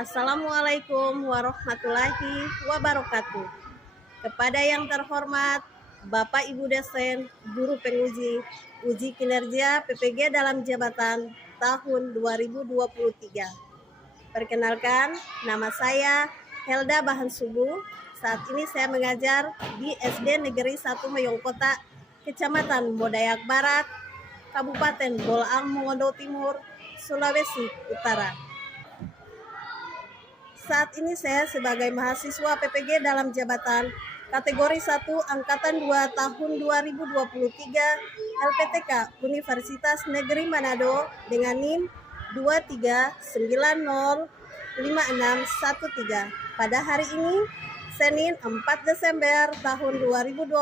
Assalamualaikum warahmatullahi wabarakatuh. Kepada yang terhormat Bapak Ibu dosen, guru penguji, uji kinerja PPG dalam jabatan tahun 2023. Perkenalkan, nama saya Helda Bahan Subuh. Saat ini saya mengajar di SD Negeri 1 Moyongkota, Kecamatan Modayak Barat, Kabupaten Bolaang Mongondo Timur, Sulawesi Utara. Saat ini saya sebagai mahasiswa PPG dalam jabatan kategori 1 Angkatan 2 tahun 2023 LPTK Universitas Negeri Manado dengan NIM 23905613. Pada hari ini, Senin 4 Desember tahun 2023,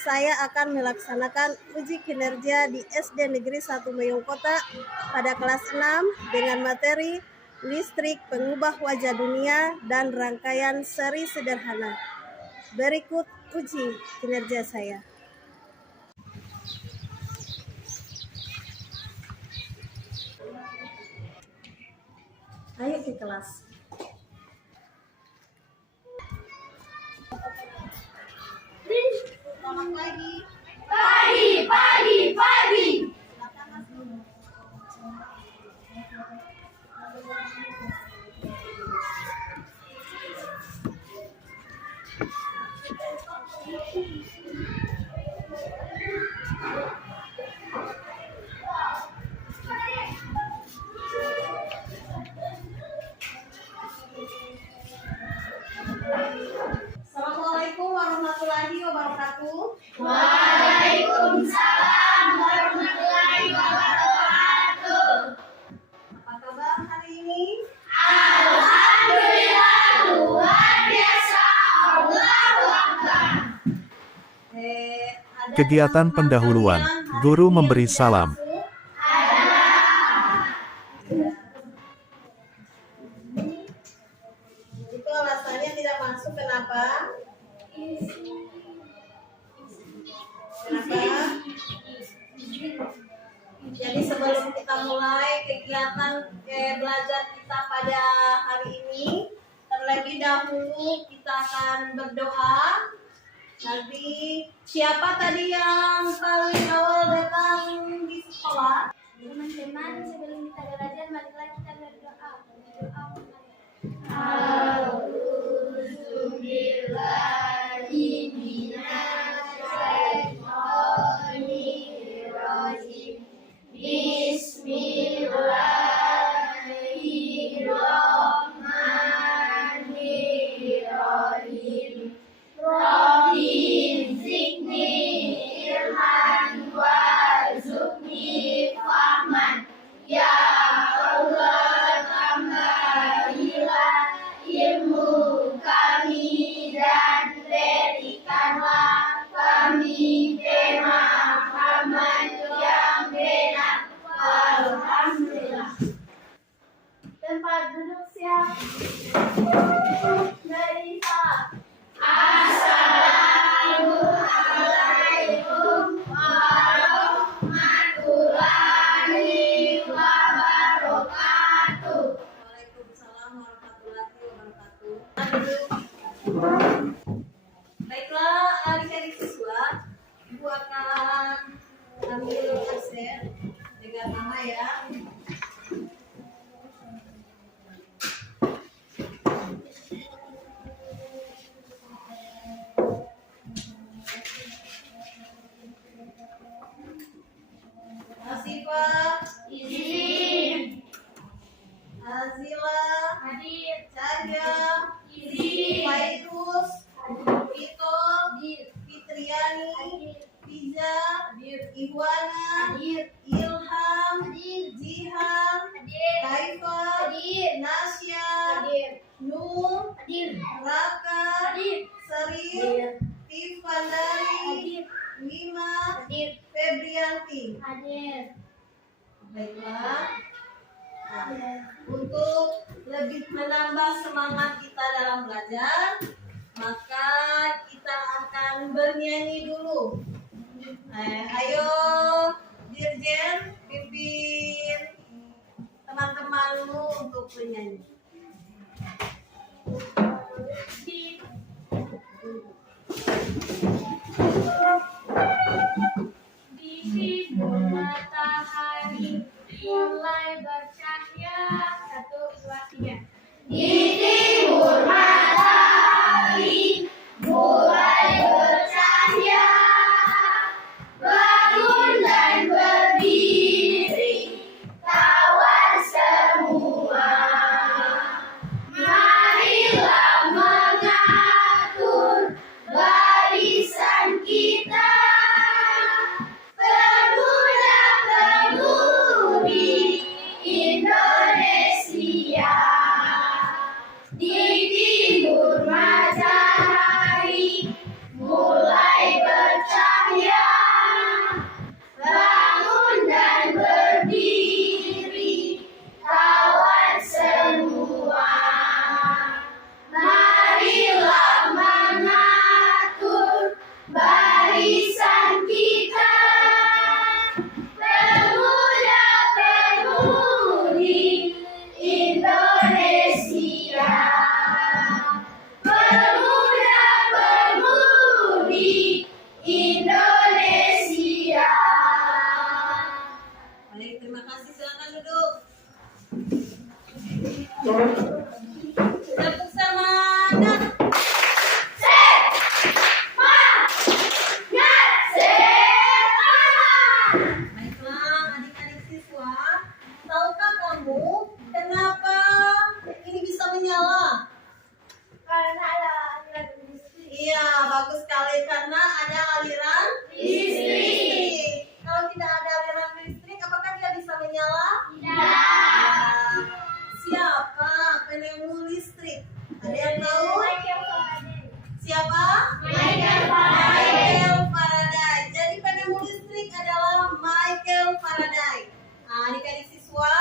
saya akan melaksanakan uji kinerja di SD Negeri 1 Moyongkota pada kelas 6 dengan materi listrik pengubah wajah dunia dan rangkaian seri sederhana. Berikut uji kinerja saya. Ayo ke kelas. Selamat pagi. Pagi. Assalamualaikum warahmatullahi wabarakatuh. Waalaikumsalam warahmatullahi wabarakatuh. Apa kabar hari ini? Alhamdulillah luar biasa. Allahu Akbar. Kegiatan pendahuluan, guru memberi salam. Itu alasannya tidak masuk, kenapa? Jadi sebelum kita mulai kegiatan belajar kita pada hari ini, terlebih dahulu kita akan berdoa. Nanti siapa tadi yang paling awal datang di sekolah? Teman-teman, sebelum kita belajar, marilah kita berdoa. A'udzubillahi minasyaitonirrajim. Bismillahirrahmanirrahim. Rabbi zidni ilman warzuqni fahman. Ya Allah, tambahilah ilmu kami dan berikanlah kami pemahaman yang benar. Alhamdulillah. Tempat duduk siap. Dari Assalamualaikum warahmatullahi wabarakatuh. Waalaikumsalam warahmatullahi wabarakatuh. Baiklah, adik-adik siswa, Ibu akan ambil absen dengan nama ya. Asifah, Izin. Azila, Hadir. Caja, Izin. Fairuz, Vito, Fitriani, Fiza, Iwana, Ilham, Jihan, Haifa, Nasya, Nur, Raka, Seril, Tifandari, Wima, Febrianti. Baiklah. Nah, untuk lebih menambah semangat kita dalam belajar, maka kita akan bernyanyi dulu. Ayo Dirjen, pimpin teman-temanmu untuk penyanyi. Di timur matahari mulai bercahaya. 1, 2, 3. Di timur matahari mulai bercahaya. Bangun dan berdiri, kawan semua. Marilah mengatur barisan kita. Pemuda-pemudi Indonesia. Di timur matahari mulai bercahaya. Bangun dan berdiri, kawan semua. Marilah mengatur barisan kita. Pemuda-pemudi Indonesia. Pemuda-pemudi Indonesia. Baik, terima kasih. Silakan duduk. Tepuk semangat. Baiklah, adik-adik siswa, tahukah kamu kenapa ini bisa menyala? Karena ada aliran listrik. Iya, bagus sekali karena ada aliran listrik. Kalau tidak ada aliran listrik, apakah dia bisa menyala? Tidak. Siapa penemu listrik? Ada yang tahu? Michael Faraday. Siapa? Michael Faraday. Michael Faraday. Jadi penemu listrik adalah Michael Faraday. Nah, adik-adik siswa,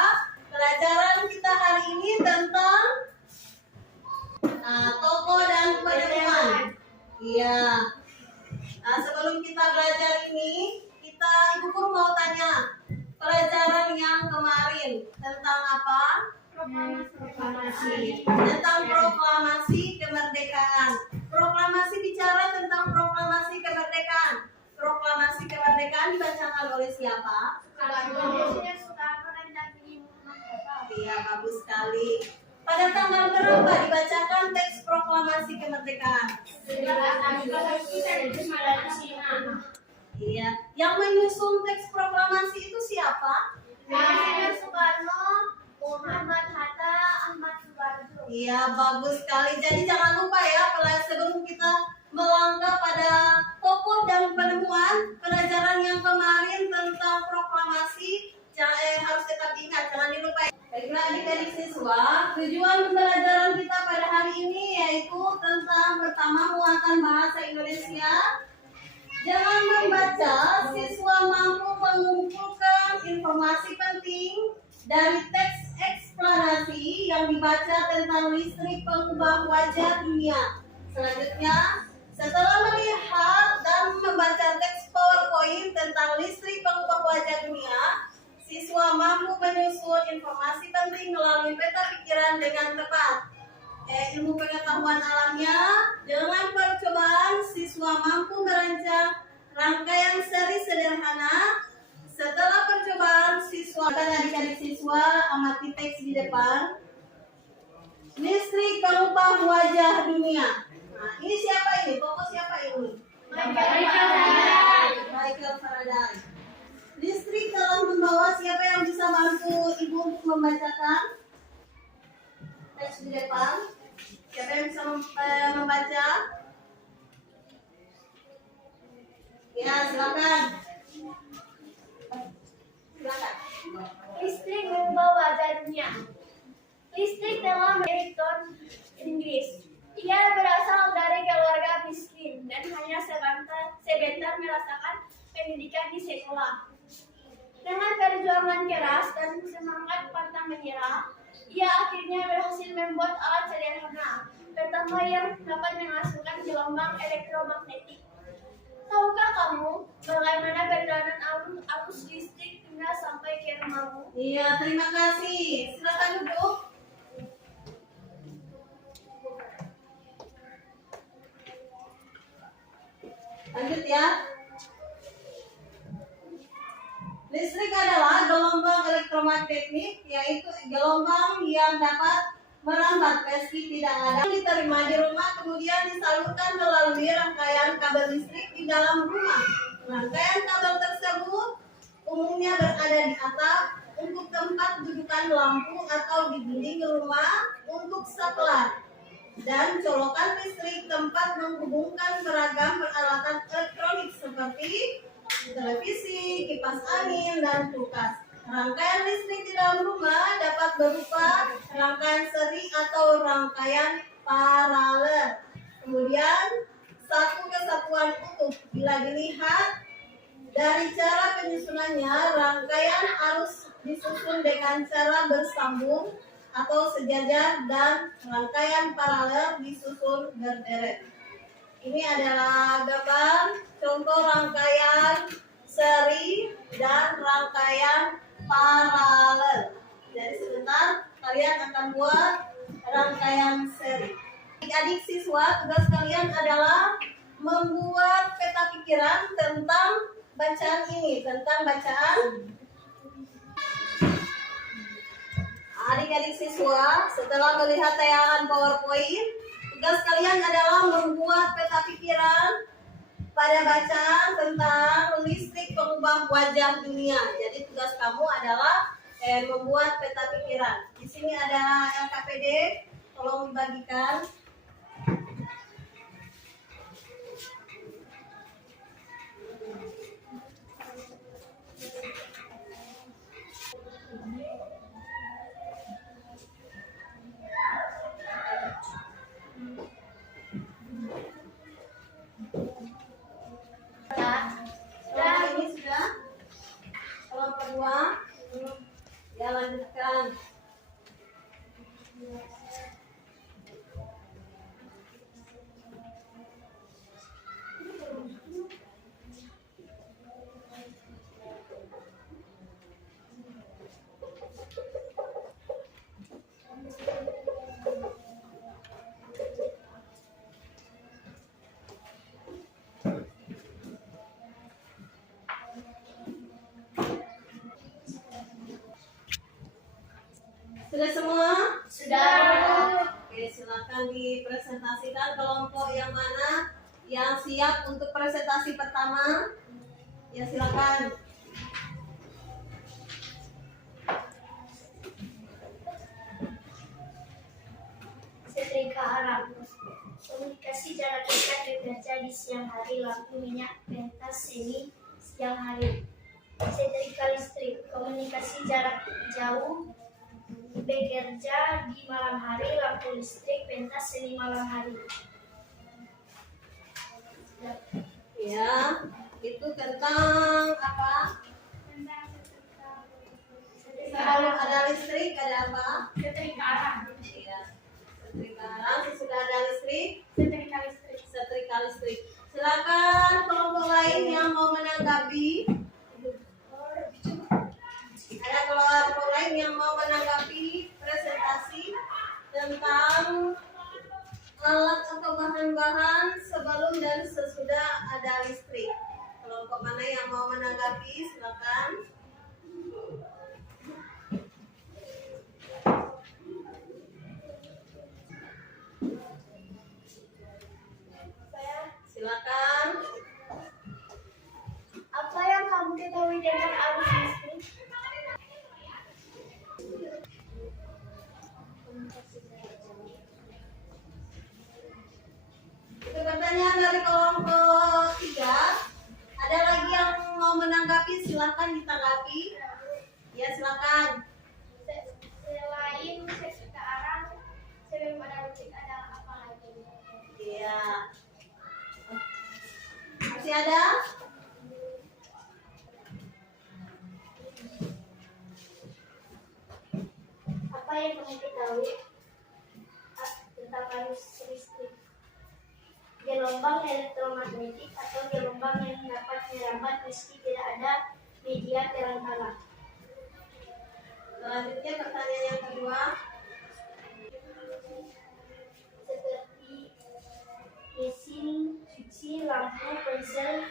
pelajaran kita hari ini tentang toko dan penemuan. Iya. Nah, sebelum kita belajar ini, ibu guru mau tanya pelajaran yang kemarin tentang apa? Proklamasi. Tentang proklamasi kemerdekaan. Proklamasi bicara tentang proklamasi kemerdekaan. Proklamasi kemerdekaan dibacakan oleh siapa? Presiden Soekarno dan dampingi Muhammad. Iya, bagus sekali. Pada tanggal berapa dibacakan teks proklamasi kemerdekaan? 1945. Iya, yang menyusun teks proklamasi itu siapa? Presiden Soekarno, Muhammad Hatta, Ahmad Subarjo. Iya, bagus sekali. Jadi jangan lupa ya, sebelum kita melangkah pada tokoh dan penemuan, pelajaran yang kemarin tentang proklamasi harus tetap diingat, jangan dilupakan. Baiklah adik-adik siswa, tujuan pembelajaran kita pada hari ini yaitu tentang pertama muatan bahasa Indonesia. Jangan membaca, siswa mampu mengumpulkan informasi penting dari teks eksplanasi yang dibaca tentang listrik pengubah wajah dunia. Selanjutnya, setelah melihat dan membaca teks PowerPoint tentang listrik pengubah wajah dunia, siswa mampu menyusun informasi penting melalui peta pikiran dengan tepat. Ilmu pengetahuan alamnya, dengan percobaan siswa mampu merancang rangkaian seri sederhana. Setelah percobaan, siswa adik-adik siswa amati teks di depan. Listrik pengubah wajah dunia. Nah, ini siapa ini? Tokoh siapa ini? Michael Faraday. Listrik telah membawa, siapa yang bisa bantu ibu untuk membacakan teks di depan? Siapa yang bisa membaca? Ya, silakan. Silakan. Listrik mengubah wajah dunia. Listrik telah Electron Inggris. Ia berasal dari keluarga miskin dan hanya sebentar merasakan pendidikan di sekolah. Dengan perjuangan keras dan semangat pantang menyerah, ia akhirnya berhasil membuat alat sederhana pertama yang dapat menghasilkan gelombang elektromagnetik. Tahukah kamu bagaimana perjalanan arus listrik hingga sampai ke rumahmu? Iya, terima kasih. Silakan duduk. lihat. Listrik adalah gelombang elektromagnetik, yaitu gelombang yang dapat merambat meski tidak ada. Diterima di rumah, kemudian disalurkan melalui rangkaian kabel listrik di dalam rumah. Rangkaian kabel tersebut umumnya berada di atap untuk tempat dudukan lampu atau di dinding rumah untuk saklar, dan colokan listrik tempat menghubungkan beragam peralatan elektronik seperti televisi, kipas angin, dan kulkas. Rangkaian listrik di dalam rumah dapat berupa rangkaian seri atau rangkaian paralel. Kemudian satu kesatuan utuh. Bila dilihat dari cara penyusunannya, rangkaian harus disusun dengan cara bersambung atau sejajar, dan rangkaian paralel disusun berderet. Ini adalah gambar contoh rangkaian seri dan rangkaian paralel. Jadi sebentar kalian akan buat rangkaian seri. Adik-adik siswa, tugas kalian adalah membuat peta pikiran tentang bacaan ini, tentang bacaan. Adik-adik siswa, setelah melihat tayangan PowerPoint, tugas kalian adalah membuat peta pikiran pada bacaan tentang listrik pengubah wajah dunia. Jadi tugas kamu adalah membuat peta pikiran. Di sini ada LKPD, tolong dibagikan. Ini sudah kelompok 2. Ya, lanjutkan. Sudah semua? Sudah. Oke, silakan dipresentasikan kelompok yang mana yang siap untuk presentasi pertama. Ya, silakan. Setrika Arab. Komunikasi jarak dekat bekerja di siang hari, lampu minyak pentas semi siang hari. Setrika listrik. Komunikasi jarak jauh bekerja di malam hari, lampu listrik pentas semi malam hari. Ya, itu tentang apa? Kalau ada listrik, ada apa? Setrika Arab. Ya, setrika arang. Sudah ada listrik? Setrika listrik. Setrika listrik. Silakan kelompok lain yang mau menanggapi. Ada kelompok lain yang mau menanggapi presentasi tentang alat atau bahan-bahan sebelum dan sesudah ada listrik. Kelompok mana yang mau menanggapi? Silakan. Silakan. Apa yang kamu ketahui tentang arus listrik? Itu pertanyaan dari kelompok 3. Ada lagi yang mau menanggapi? Silakan ditanggapi. Ya, silakan. Selain setrika arang, sebelum ada listrik ada apa lagi? Iya. Masih ada? Apa yang kamu ketahui tentang arus listrik? Gelombang elektromagnetik atau gelombang yang dapat merambat meski tidak ada media terang-terang. Selanjutnya pertanyaan yang kedua. Seperti mesin cuci, lampu, pensel,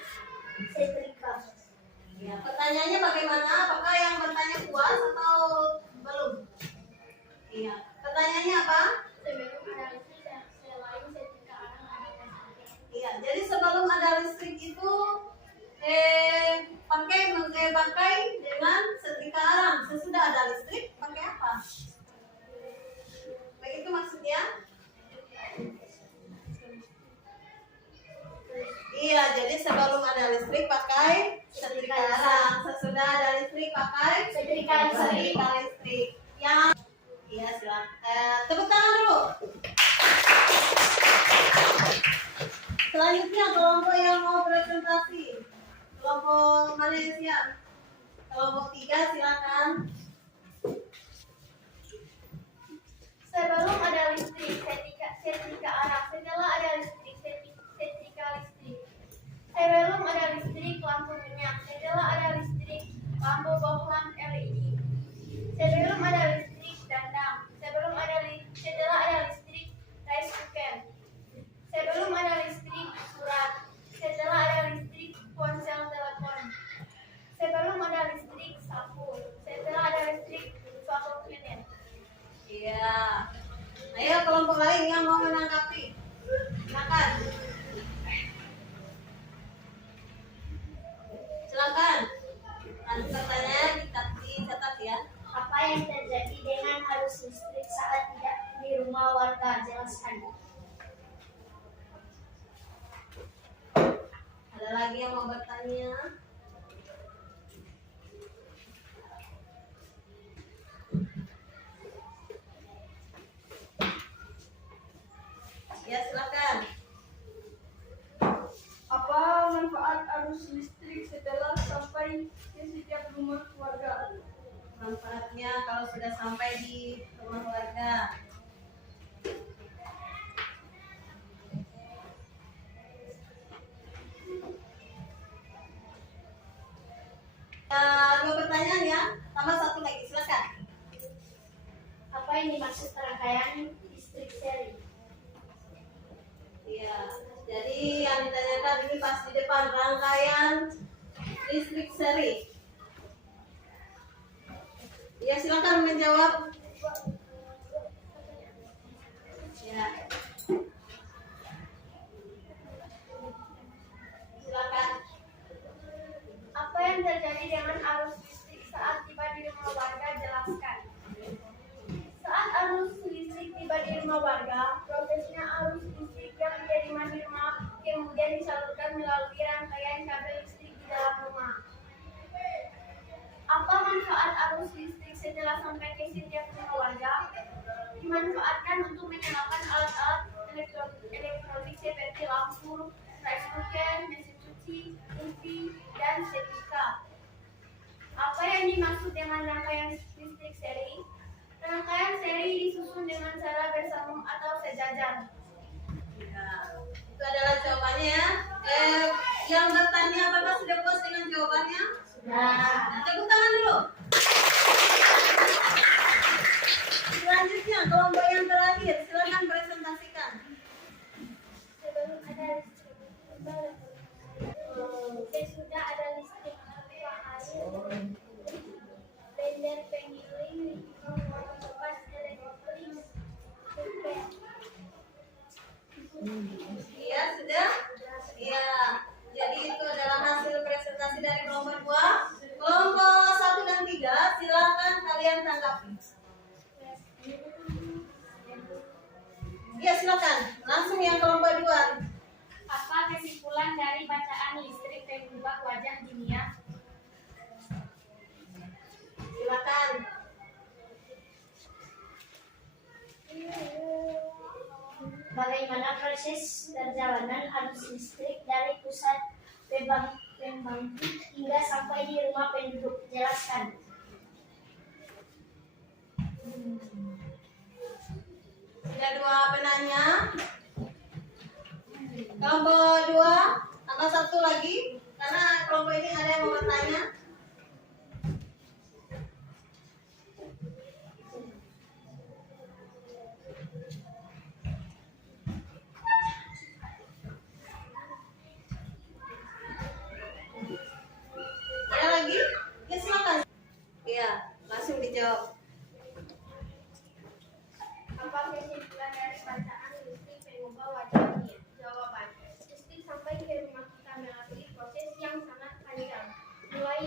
ada listrik pakai setrika arang. Sesudah ada listrik pakai Setrika listrik. setrika listrik. Yang iya silakan. Tepuk tangan dulu. Selanjutnya kelompok yang mau presentasi. Kelompok Malaysia. Kelompok 3 silakan. Sebelum ada listrik, setrika arang. Setelah ada listrik, setrika listrik. Sebelum ada listrik, lampu minyak. Setelah ada listrik, lampu bohlam LED. Sebelum ada listrik, dandang. Setelah ada listrik, rice cooker. Sebelum ada listrik, surat. Setelah ada listrik, ponsel telepon. Sebelum ada listrik, sapu. Setelah ada listrik, vacuum cleaner. Iya. Ayo kelompok lain yang mau menanggapi. Silakan. Silakan. Nanti pertanyaan dicatat ya. Apa yang terjadi dengan arus listrik saat tidak di rumah warga? Jelaskan. Ada lagi yang mau bertanya? Ya silakan. Apa manfaat arus listrik setelah sampai ke setiap rumah warga? Manfaatnya kalau sudah sampai di rumah warga. Dua pertanyaan ya, tambah satu lagi, silakan. Apa yang dimaksud rangkaian listrik seri? Iya, jadi yang ditanyakan ini pas di depan rangkaian listrik seri. Ya silakan menjawab. Ya. Silakan. Apa yang terjadi dengan arus listrik saat tiba di rumah warga? Jelaskan. Saat arus listrik tiba di rumah warga, prosesnya arus listrik yang diterima di rumah kemudian disalurkan melalui rangkaian kabel listrik di dalam rumah. Apa manfaat arus listrik setelah sampai ke setiap rumah warga? Dimanfaatkan untuk menyalakan alat-alat elektronik seperti lampu, rice cooker, mesin cuci, TV, dan setrika. Apa yang dimaksud dengan rangkaian listrik seri? Rangkaian seri disusun dengan cara bersambung atau sejajar. Ya, itu adalah jawabannya ya. Yang bertanya apakah sudah puas dengan jawabannya? Nah, Tepuk tangan dulu. Selanjutnya kelompok yang terakhir, silakan presentasikan. sebelum ada listrik, sesudah ada listrik, blender penggiling, kipas elektrik, Iya, sudah? Iya. Jadi itu adalah hasil presentasi dari kelompok 2. Kelompok 1 dan 3, silakan kalian tanggapi. Iya, silakan. Langsung yang kelompok 2. Apa kesimpulan dari bacaan listrik mengubah wajah dunia? Silakan. Bagaimana proses perjalanan arus listrik dari pusat pembangkit hingga sampai di rumah penduduk? Jelaskan. Ada 2 penanya. Kelompok 2, tambah 1 lagi. Karena kelompok ini ada yang mau bertanya. Ada lagi? Ya silakan. Iya, langsung dijawab. Apa kesimpulan dari bacaan listrik mengubah wajah dunia? Jawaban. Listrik sampai ke rumah kita melalui proses yang sangat panjang, mulai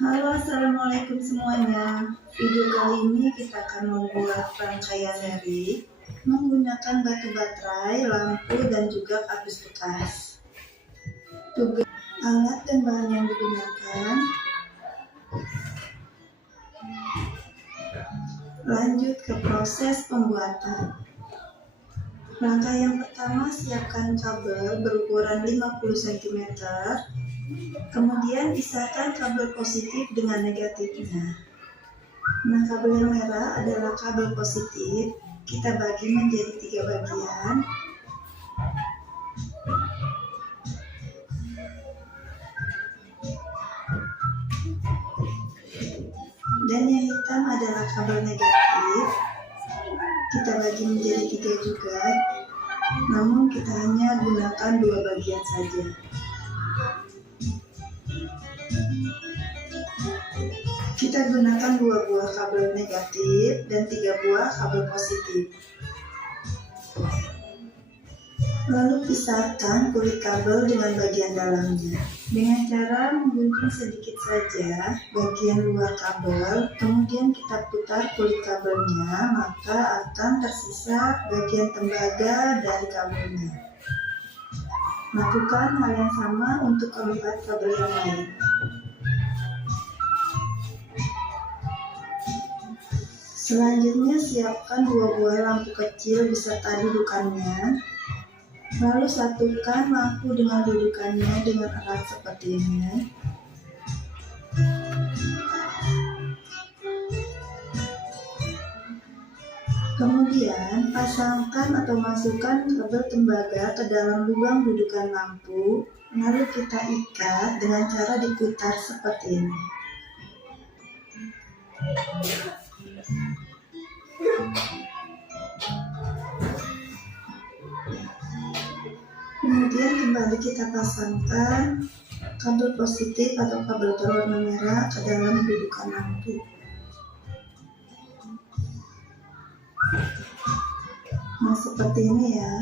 Halo, assalamualaikum semuanya. Video kali ini kita akan membuat rangkaian seri menggunakan batu baterai, lampu, dan juga kardus bekas. Tugas alat dan bahan yang digunakan. Lanjut ke proses pembuatan. Rangkaian pertama, siapkan kabel berukuran 50 cm. Kemudian pisahkan kabel positif dengan negatifnya. Nah, kabel yang merah adalah kabel positif. Kita bagi menjadi 3 bagian. Dan yang hitam adalah kabel negatif. Kita bagi menjadi 3 juga. Namun kita hanya gunakan 2 bagian saja. Kita gunakan 2 buah kabel negatif dan 3 buah kabel positif. Lalu pisahkan kulit kabel dengan bagian dalamnya. Dengan cara menggunting sedikit saja bagian luar kabel, kemudian kita putar kulit kabelnya, maka akan tersisa bagian tembaga dari kabelnya. Lakukan hal yang sama untuk keempat kabel yang lain. Selanjutnya, siapkan 2 buah lampu kecil beserta dudukannya. Lalu satukan lampu dengan dudukannya dengan erat seperti ini. Kemudian, pasangkan atau masukkan kabel tembaga ke dalam lubang dudukan lampu. Lalu kita ikat dengan cara diputar seperti ini. Kemudian kembali kita pasangkan kabel positif atau kabel berwarna merah ke dalam dudukan lampu. Nah, seperti ini ya.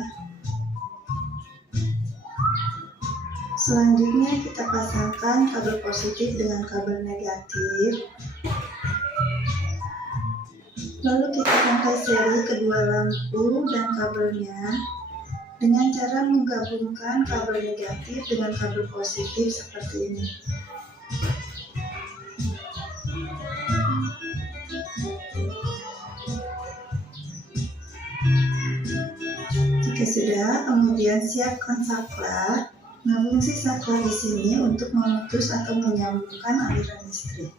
Selanjutnya kita pasangkan kabel positif dengan kabel negatif. Lalu kita rangkai seri kedua lampu dan kabelnya dengan cara menggabungkan kabel negatif dengan kabel positif seperti ini. Jika sudah, kemudian siapkan saklar. Nah, fungsi saklar di sini untuk memutus atau menyambungkan aliran listrik.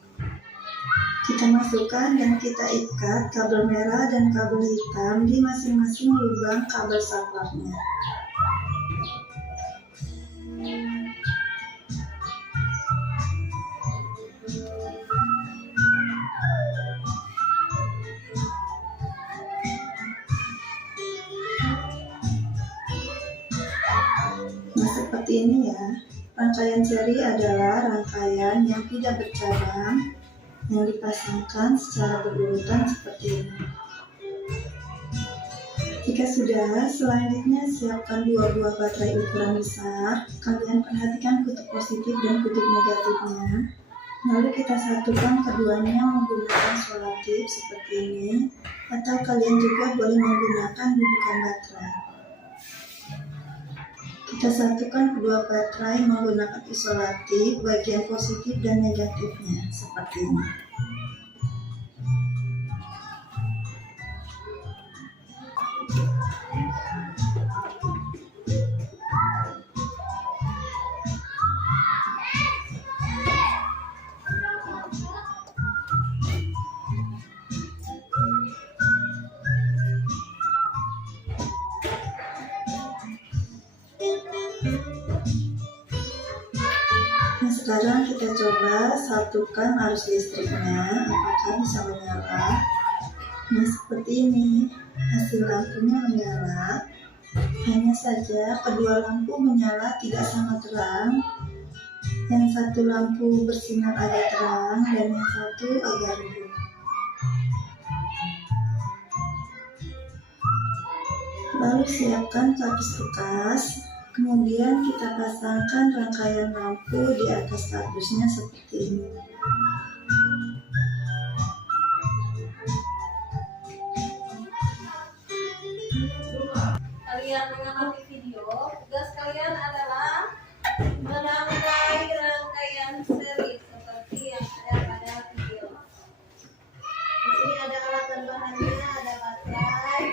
Kita masukkan dan kita ikat kabel merah dan kabel hitam di masing-masing lubang kabel saklarnya. Nah, seperti ini ya. Rangkaian seri adalah rangkaian yang tidak bercabang, yang dipasangkan secara berurutan seperti ini. Jika sudah, selanjutnya siapkan 2 buah baterai ukuran besar. Kalian perhatikan kutub positif dan kutub negatifnya. Lalu kita satukan keduanya menggunakan isolatif seperti ini, atau kalian juga boleh menggunakan dudukan baterai. Kita satukan kedua baterai menggunakan isolatif bagian positif dan negatifnya seperti ini. Nah, sekarang kita coba satukan arus listriknya, apakah bisa menyala. Nah, seperti ini, hasil lampunya menyala. Hanya saja kedua lampu menyala tidak sama terang. Yang satu lampu bersinar agak terang dan yang satu agak redup. Lalu siapkan kardus bekas. Kemudian kita pasangkan rangkaian lampu di atas kardusnya seperti ini. Kalian mengamati video, tugas kalian adalah merangkai rangkaian seri seperti yang ada pada video. Di sini ada alat dan bahannya, ada baterai.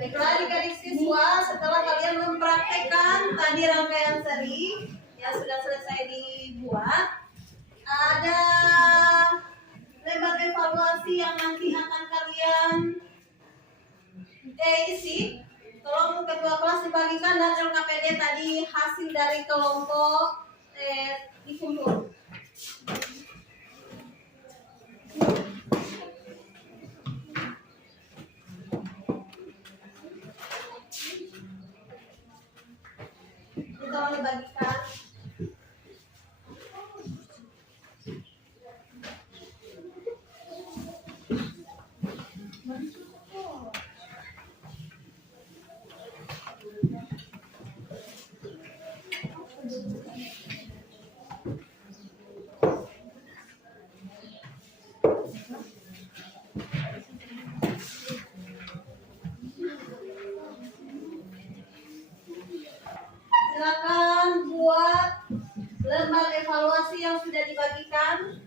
Baiklah adik-adik siswa, setelah kalian mempraktekkan tadi rangkaian seri yang sudah selesai dibuat, ada lembar evaluasi yang nanti akan kalian isi. Tolong kedua kelas dibagikan dan LKPD tadi hasil dari kelompok dikumpul. Tolong dibagikan. Silakan buat lembar evaluasi yang sudah dibagikan.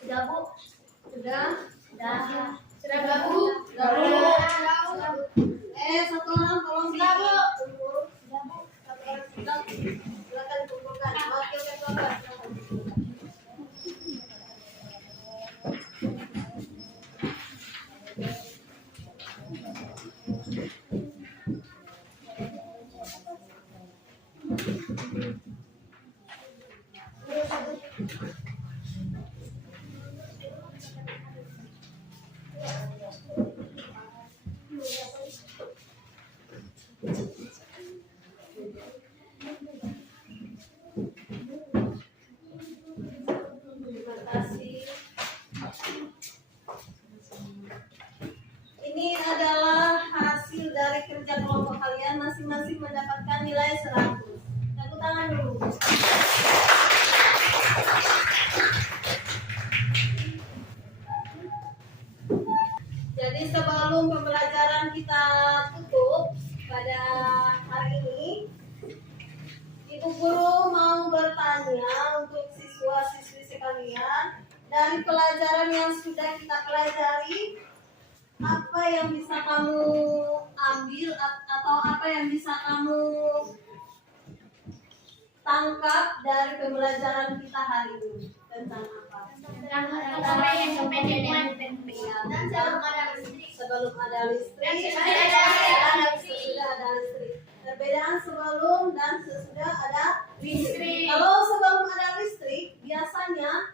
Sudah, Bu? Sudah? Sudah. Sudah nggak, Bu? Sudah. Satu orang tolong Sudah, Bu. kumpul. Sudah, Bu. Satu orang sudah. Silakan dikumpulkan. Wakil ketua kelas, silakan. Terima kasih. Ini adalah hasil dari kerja kelompok kalian, masing-masing mendapatkan nilai 100. Tepuk tangan dulu. Jadi sebelum pembelajaran kita tutup pada hari ini, Ibu Guru mau bertanya untuk siswa-siswi sekalian, dari pelajaran yang sudah kita pelajari, apa yang bisa kamu ambil atau apa yang bisa kamu tangkap dari pembelajaran kita hari ini? Tentang apa? Sebelum ada listrik, sesudah ada listrik. Perbedaan sebelum dan sesudah ada listrik. Kalau sebelum ada listrik, biasanya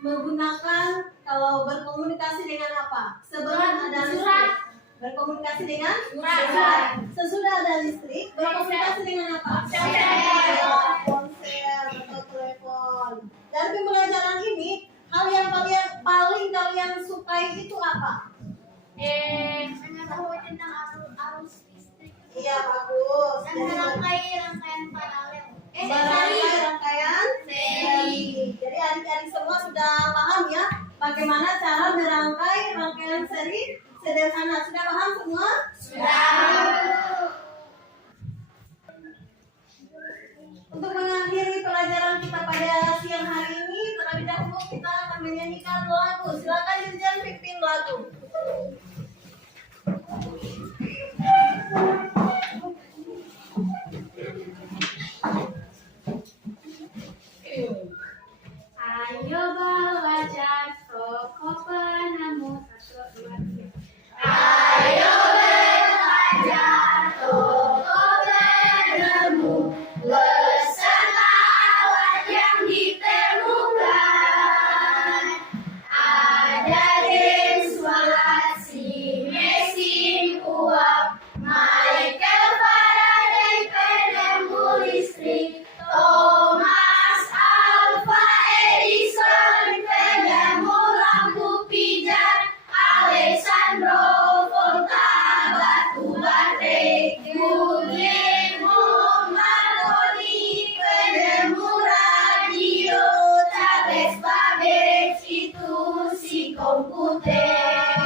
menggunakan, kalau berkomunikasi dengan apa? Sebelum ada listrik. Berkomunikasi dengan sesudah ada listrik, berkomunikasi dengan apa? Ponsel atau telepon. Dari pembelajaran ini, hal yang paling kalian sukai itu apa? Mengetahui tentang arus listrik. Iya, bagus. Dan rangkaian paralel. Rangkaian seri. Jadi adik-adik semua sudah paham ya bagaimana cara merangkai rangkaian seri sederhana. Sudah paham semua? Untuk mengakhiri pelajaran kita pada siang hari ini, terlebih dahulu kita akan menyanyikan lagu. Silakan Dirjen pimpin lagu. Ayo belajar toko penemu 1, 2, 3. Ayo belajar toko penemu beserta alat yang ditemukan. Ada demonstrasi mesin uap, Michael Faraday penemu listrik, Thomas Alva Edison penemu lampu pijar, Alessandro Volta batu baterai, Guglielmo Marconi penemu radio, Charles Babbage itu si komputer.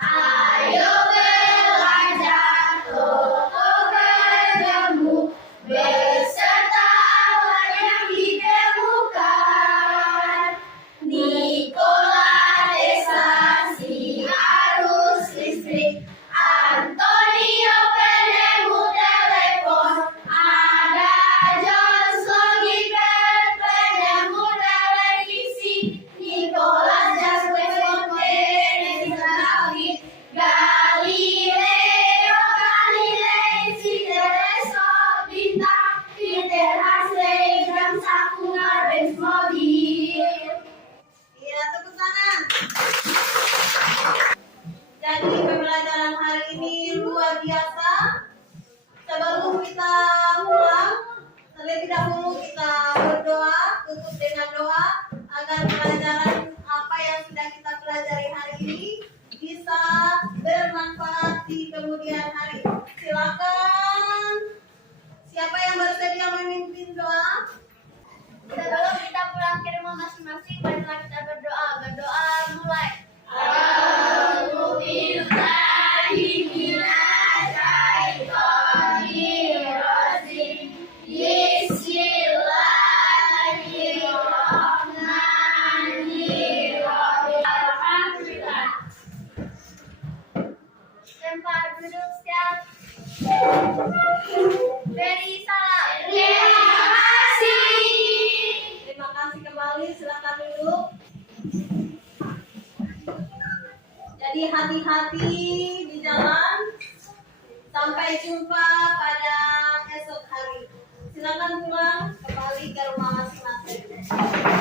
Ayo belajar toko penemu beserta alat yang ditemukan. Nikola Tesla si arus listrik, Antonio penemu telepon, ada John Logical penemu televisi, Nicholas Joseph penemu grafik, Galileo Galilei si teleskop bintang, Peter Hartley jam saku ngarep mobil. Iya, tepuk tangan. Jadi pembelajaran hari ini luar biasa. Sebelum kita pulang, terlebih dahulu kita berdoa, tutup dengan doa agar pelajaran apa yang sudah kita pelajari hari ini bisa bermanfaat di kemudian hari. Silakan. Siapa yang bersedia memimpin doa? Sebelum kita pulang ke rumah masing-masing, marilah kita berdoa. Berdoa mulai. Tempat duduk siap. Beri salam. Terima kasih kembali, silakan duduk. Jadi hati-hati di jalan. Sampai jumpa pada esok hari. Silakan pulang kembali ke rumah masing-masing.